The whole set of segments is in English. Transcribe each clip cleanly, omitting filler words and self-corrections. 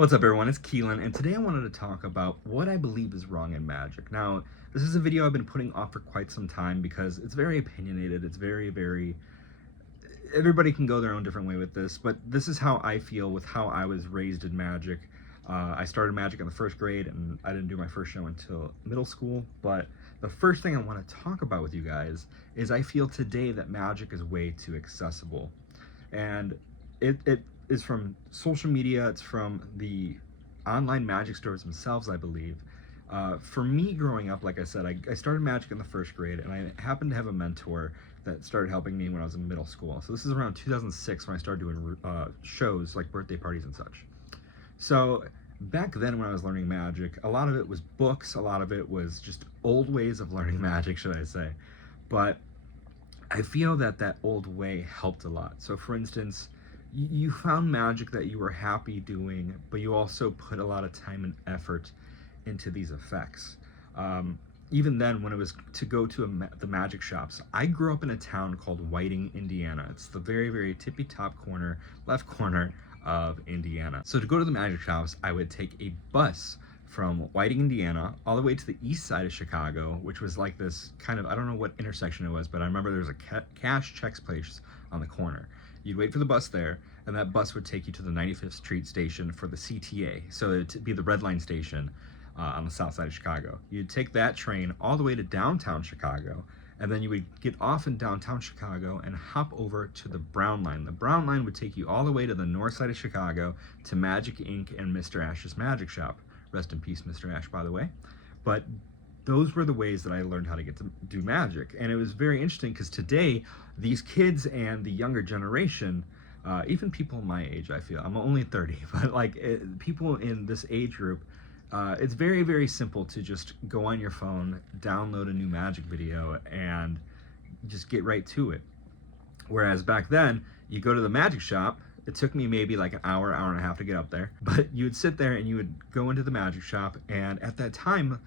What's up, everyone? It's Keelan, and today I wanted to talk about what I believe is wrong in magic. Now, this is a video I've been putting off for quite some time because it's very opinionated. It's very, everybody can go their own different way with this, but this is how I feel with how I was raised in magic. I started magic in the first grade, and I didn't do my first show until middle school, but the first thing I want to talk about with you guys is I feel today that magic is way too accessible. And it is from social media, it's from the online magic stores themselves, I believe. For me growing up, like I said, I started magic in the first grade, and I happened to have a mentor that started helping me when I was in middle school. So this is around 2006 when I started doing shows like birthday parties and such. So back then when I was learning magic, a lot of it was books, a lot of it was just old ways of learning magic, should I say. But I feel that that old way helped a lot. So for instance, you found magic that you were happy doing, but you also put a lot of time and effort into these effects. Even then, when it was to go to the magic shops, I grew up in a town called Whiting, Indiana. It's the very tippy top corner, left corner of Indiana. So to go to the magic shops, I would take a bus from Whiting, Indiana, all the way to the east side of Chicago, which was like this kind of, I don't know what intersection it was, but I remember there was a cash checks place on the corner. You'd wait for the bus there, and that bus would take you to the 95th Street station for the CTA, so it'd be the Red Line station on the south side of Chicago. You'd take that train all the way to downtown Chicago, and then you would get off in downtown Chicago and hop over to the Brown Line. The Brown Line would take you all the way to the north side of Chicago to Magic Inc. and Mr. Ash's Magic Shop. Rest in peace, Mr. Ash, by the way. But those were the ways that I learned how to get to do magic. And it was very interesting because today, these kids and the younger generation, even people my age, I feel, I'm only 30, but like people in this age group, it's very simple to just go on your phone, download a new magic video, and just get right to it. Whereas back then, you go to the magic shop, it took me maybe like an hour and a half to get up there, but you would sit there and you would go into the magic shop, and at that time,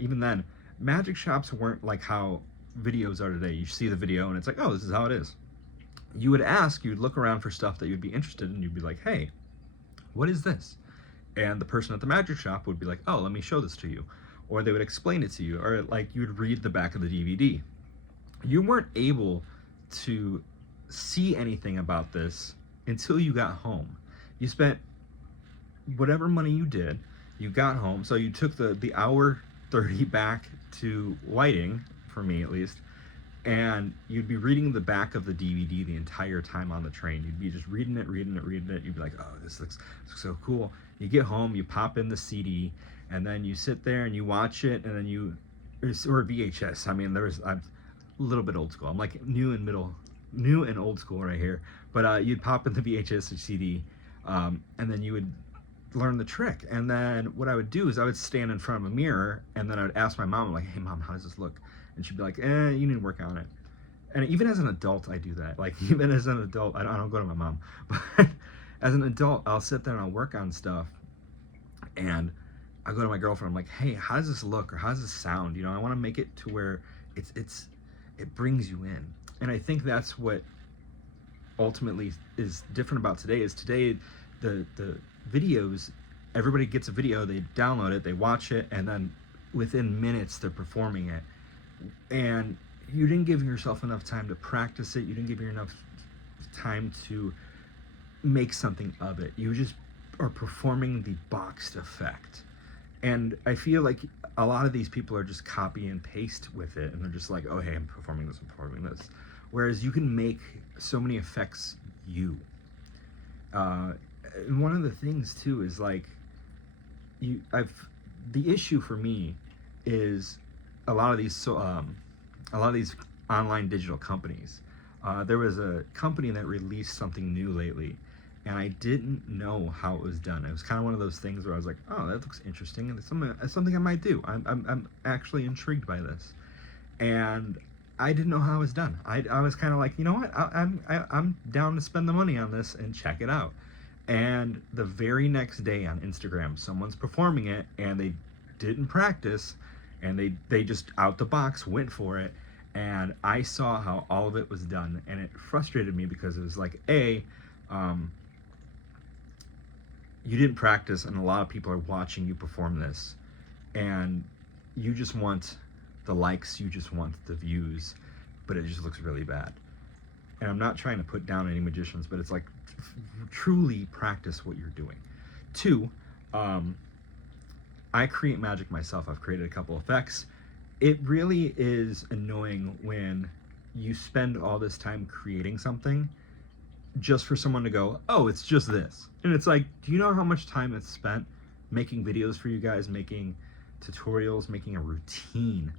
even then, magic shops weren't like how videos are today. You see the video and it's like, oh, this is how it is. You would ask, you'd look around for stuff that you'd be interested in, you'd be like, hey, what is this? And the person at the magic shop would be like, oh, let me show this to you. Or they would explain it to you, or like you would read the back of the DVD. You weren't able to see anything about this until you got home. You spent whatever money you did, you got home, so you took the hour 30 back to Whiting, for me at least, and you'd be reading the back of the DVD the entire time on the train. You'd be just reading it. You'd be like, oh, this looks so cool. You get home, you pop in the CD, and then you sit there and you watch it, and then or VHS. I mean, I'm a little bit old school. I'm like new and old school right here. But you'd pop in the VHS or CD, and then you would learn the trick. And then what I would do is I would stand in front of a mirror, and then I would ask my mom, like, hey mom, how does this look? And she'd be like, you need to work on it. And even as an adult, I do that. Like, even as an adult, I don't go to my mom, but as an adult, I'll sit there and I'll work on stuff, and I'll go to my girlfriend, I'm like, hey, how does this look, or how does this sound? You know, I want to make it to where it brings you in. And I think that's what ultimately is different about today. Is today the videos, everybody gets a video, they download it, they watch it, and then within minutes they're performing it. And you didn't give yourself enough time to practice it. You didn't give yourself enough time to make something of it. You just are performing the boxed effect. And I feel like a lot of these people are just copy and paste with it, and they're just like, oh, hey, I'm performing this. Whereas you can make so many effects you. And one of the things too is like, the issue for me is a lot of these online digital companies. There was a company that released something new lately, and I didn't know how it was done. It was kind of one of those things where I was like, oh, that looks interesting, and it's something I might do. I'm actually intrigued by this, and I didn't know how it was done. I was kind of like, you know what, I'm down to spend the money on this and check it out. And the very next day on Instagram, someone's performing it, and they didn't practice, and they just out the box went for it. And I saw how all of it was done, and it frustrated me because it was like, you didn't practice, and a lot of people are watching you perform this, and you just want the likes, you just want the views, but it just looks really bad. And I'm not trying to put down any magicians, but it's like, truly practice what you're doing. Two, I create magic myself. I've created a couple effects. It really is annoying when you spend all this time creating something just for someone to go, oh, it's just this. And it's like, do you know how much time it's spent making videos for you guys, making tutorials, making a routine?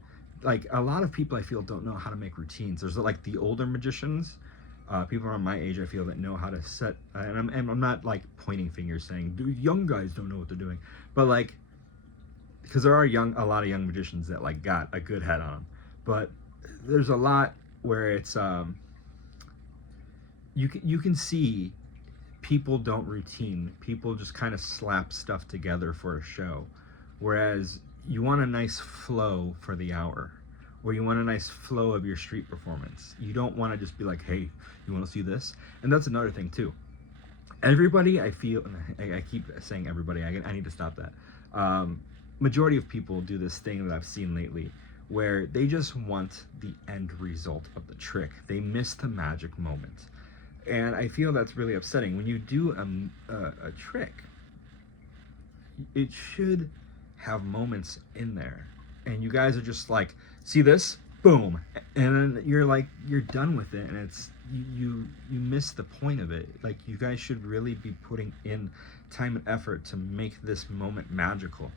Like, a lot of people I feel don't know how to make routines. There's like the older magicians, people around my age, I feel, that know how to set, and I'm not like pointing fingers saying, young guys don't know what they're doing, but like, because there are a lot of young magicians that like got a good head on them, but there's a lot where it's you can see people don't routine. People just kind of slap stuff together for a show, whereas you want a nice flow for the hour, or you want a nice flow of your street performance. You don't want to just be like, hey, you want to see this? And that's another thing too. Everybody, I feel, and I keep saying everybody, I need to stop that. Majority of people do this thing that I've seen lately, where they just want the end result of the trick. They miss the magic moment. And I feel that's really upsetting. When you do a trick, it should have moments in there. And you guys are just like, see this? Boom. And then you're like, you're done with it. And it's, you miss the point of it. Like, you guys should really be putting in time and effort to make this moment magical.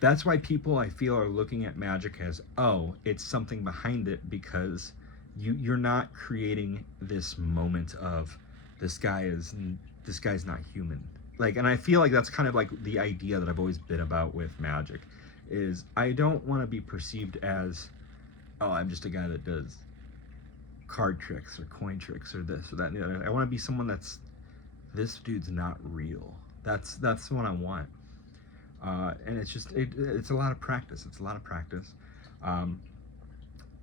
That's why people, I feel, are looking at magic as, oh, it's something behind it, because you're not creating this moment of this guy's not human. Like, and I feel like that's kind of like the idea that I've always been about with magic, is I don't want to be perceived as, oh, I'm just a guy that does card tricks or coin tricks or this or that and the other. I want to be someone that's, this dude's not real. That's what I want. And it's just, it's a lot of practice. It's a lot of practice.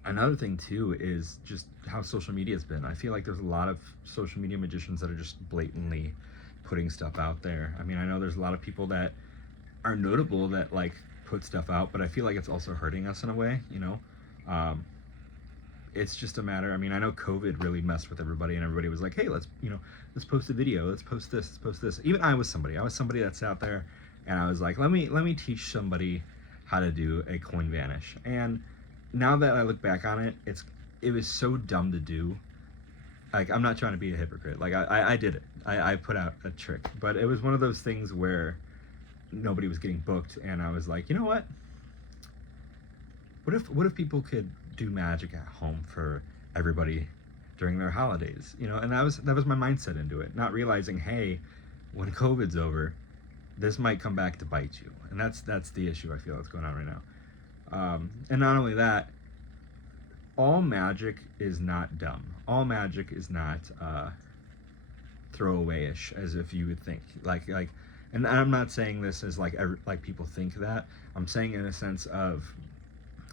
Another thing too is just how social media has been. I feel like there's a lot of social media magicians that are just blatantly putting stuff out there. I mean, I know there's a lot of people that are notable that like put stuff out, but I feel like it's also hurting us in a way, you know? It's just a matter, I mean, I know COVID really messed with everybody, and everybody was like, hey, let's post a video, let's post this. Even I was somebody that's out there, and I was like, let me teach somebody how to do a coin vanish. And now that I look back on it, it was so dumb to do. Like, I'm not trying to be a hypocrite. Like, I did it. I put out a trick, but it was one of those things where nobody was getting booked, and I was like, you know what? What if people could do magic at home for everybody during their holidays? You know, and that was my mindset into it, not realizing, hey, when COVID's over, this might come back to bite you, and that's the issue I feel that's going on right now. And not only that, all magic is not dumb. All magic is not throwaway-ish, as if you would think. Like, and I'm not saying this as like people think that. I'm saying in a sense of,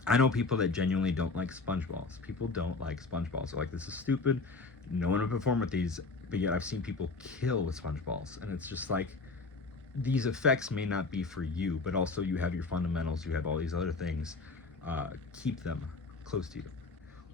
I know people that genuinely don't like sponge balls. People don't like sponge balls. They're like, this is stupid. No one would perform with these. But yet I've seen people kill with sponge balls, and it's just like, these effects may not be for you, but also you have your fundamentals, you have all these other things. Keep them close to you.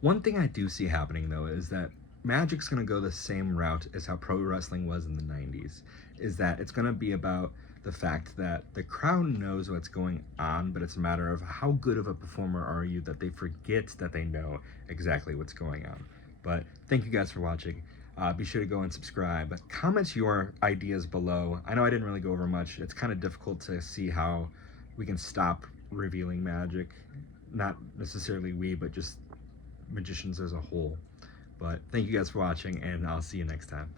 One thing I do see happening though is that magic's gonna go the same route as how pro wrestling was in the 90s, is that it's gonna be about the fact that the crowd knows what's going on, but it's a matter of how good of a performer are you that they forget that they know exactly what's going on. But thank you guys for watching. Be sure to go and subscribe. Comment your ideas below. I know I didn't really go over much. It's kind of difficult to see how we can stop revealing magic. Not necessarily we, but just magicians as a whole. But thank you guys for watching, and I'll see you next time.